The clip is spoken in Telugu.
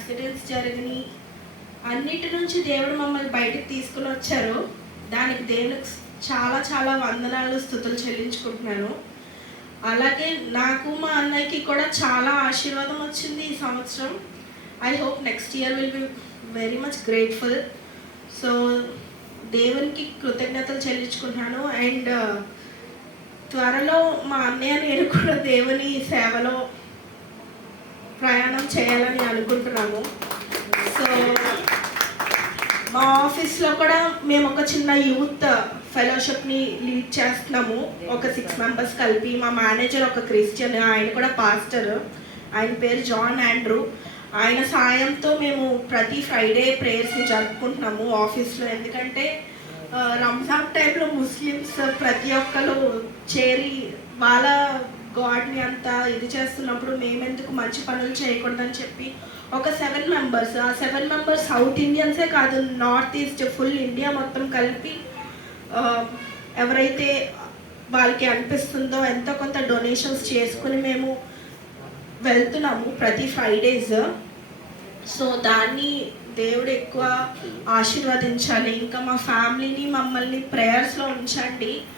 యాక్సిడెంట్స్ జరిగినాయి, అన్నిటి నుంచి దేవుడు మమ్మల్ని బయటకు తీసుకుని వచ్చారు. దానికి దేవునికి చాలా చాలా వందనాలు, స్తుతులు చెల్లించుకుంటున్నాను. అలాగే నాకు మా అన్నయ్యకి కూడా చాలా ఆశీర్వాదం వచ్చింది ఈ సంవత్సరం. I hope next year will be very much grateful. So దేవునికి కృతజ్ఞతలు చెల్లించుకుంటున్నాను. అండ్ త్వరలో మా అన్నయ్య నేను కూడా దేవుని సేవలో ప్రయాణం చేయాలని అనుకుంటున్నాము. సో మా ఆఫీస్లో కూడా మేము ఒక చిన్న యూత్ ఫెలోషిప్ని లీడ్ చేస్తున్నాము, ఒక 6 మెంబర్స్ కలిపి. మా మేనేజర్ ఒక క్రిస్టియన్, ఆయన కూడా పాస్టర్, ఆయన పేరు జాన్ ఆండ్రూ. ఆయన సాయంతో మేము ప్రతి ఫ్రైడే ప్రేయర్స్ని జరుపుకుంటున్నాము ఆఫీస్లో. ఎందుకంటే రంజాన్ టైంలో ముస్లిమ్స్ ప్రతి ఒక్కరు చేరి వాళ్ళ గాడ్ని అంతా ఇది చేస్తున్నప్పుడు మేమెందుకు మంచి పనులు చేయకూడదని చెప్పి ఒక 7 మెంబర్స్, ఆ 7 మెంబర్స్ సౌత్ ఇండియన్సే కాదు, నార్త్ ఈస్ట్ ఫుల్ ఇండియా మొత్తం కలిపి ఎవరైతే వాళ్ళకి అనిపిస్తుందో ఎంతో కొంత డొనేషన్స్ చేసుకుని మేము వెళ్తున్నాము ప్రతి ఫ్రైడేస్. సో దాన్ని దేవుడు ఎక్కువ ఆశీర్వదించాలి. ఇంకా మా ఫ్యామిలీని, మమ్మల్ని ప్రేయర్స్లో ఉంచండి.